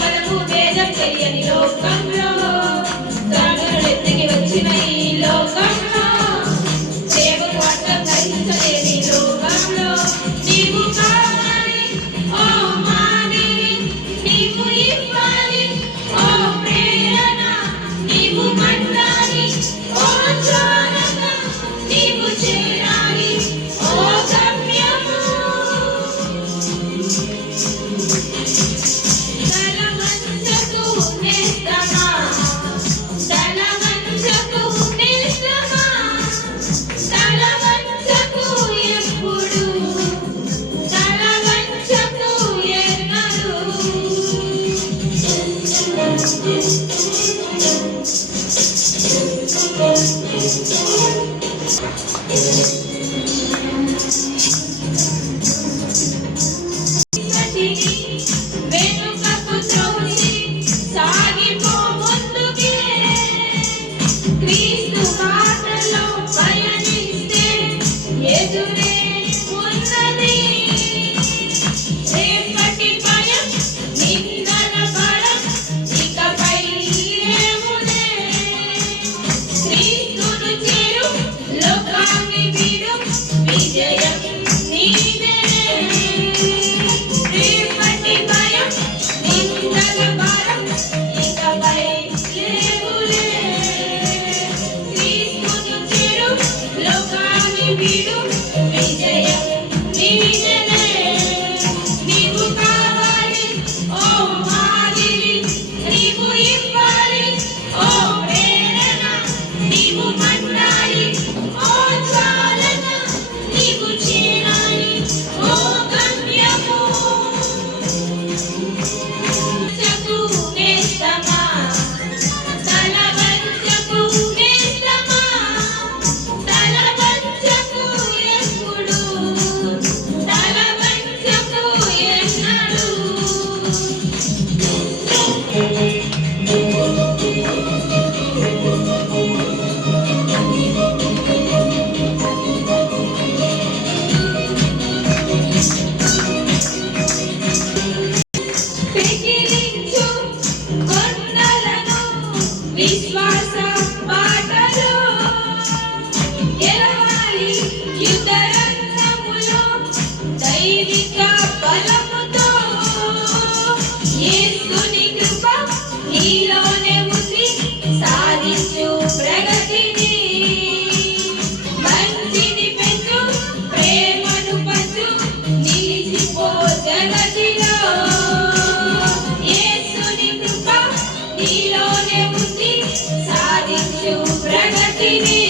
మనకు భేదం తెలియని లోకంలో తాళెత్తికి వచ్చిన ఈ లోకంలో దేవుడు అర్థం గ్రహించలేని లోకంలో నీవు కావాలి ఓ మాదిరి నీవు ఇవ్వాలి ఓ ప్రేరణ నీవు మండాలి ఓ జ్వాలన నీవు చేరాలి ఓ గమ్యము తలవంచకు నేస్తమా తలవంచకు నేస్తమా తలవంచకు ఎప్పుడు తలవంచకు ఎన్నడూ వెనుకకు త్రోసి సాగిపో ముందుకే క్రీస్తు బాటలో పయనిస్తే ఎదురే ఉన్నది రేపటి భయం నిందల భరం ఇకపై లేవులే క్రీస్తును చేరు లోకాన్ని వీడు విజయం నీదే రేపటి భయం నిందల భరం ఇకపై లేవులే క్రీస్తును చేరు లోకాన్ని వీడు విజయం నీదే నీవు కావాలి ఓ మాదిరి నీవు ఇవ్వాలి ఓ ప్రేరణ నీవు మండాలి ఓ జ్వాలన నీవు చేరాలి ఓ గమ్యము చకు నేస్తమా తలవంచకు నేస్తమా తలవంచకు ఎప్పుడు తలవంచకు ఎన్నడూ పికిలించు కొండలను విశ్వాస బాటలో గెలవాలి యుద్ధరంగములో దైవిక బలముతో యేసుని కృప నీలోనే ఉంది సాధించు ప్రగతిని మంచిని పెంచు ప్రేమను పంచు నిలిచిపో జగతిలో యేసుని కృప నీలోనే ఉంది సాధించు ప్రగతిని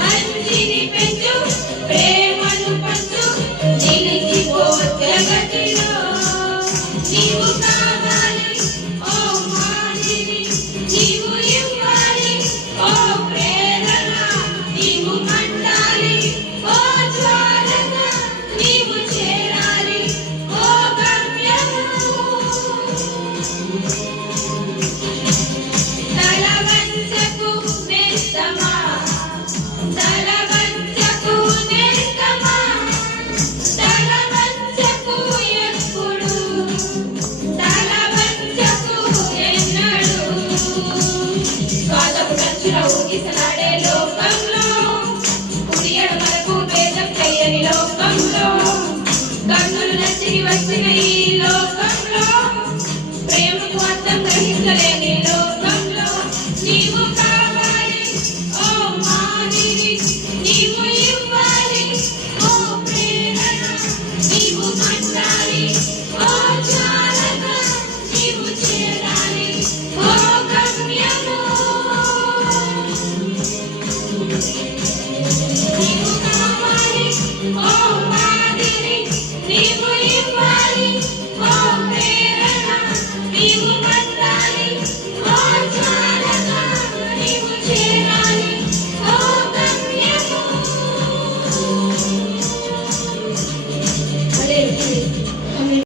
మంచిని పెంచు ప్రేమను పంచు నిలిచిపో జగతిలో నీవు కావాలి ఓ మాదిరి నీవు ఇవ్వాలి ఓ ప్రేరణ నీవు మండాలి ఓ జ్వాలన నీవు చేరాలి ఓ గమ్యము తలవంచకు నేస్తమా తలవంచకు నేస్తమా తలవంచకు ఎప్పుడు తలవంచకు ఎన్నడూ స్వార్థపు కంచుల ఊగిసలాడే లోకంలో కుడి ఎడమలకు భేదం తెలియని లోకంలో కన్నులు నచ్చిని వచ్చిన ఈ లోకంలో ప్రేమకు అర్థం గ్రహించలేని లోకంలో నీవు కావాలి ఓ మాదిరి నీవు ఇవ్వాలి ఓ ప్రేరణ నీవు మండాలి ఓ జ్వాలన నీవు చేరాలి ఓ గమ్యము నీవు కావాలి ఓ మాదిరి నీవు ఇవ్వాలి ఓ ప్రేరణ నీవు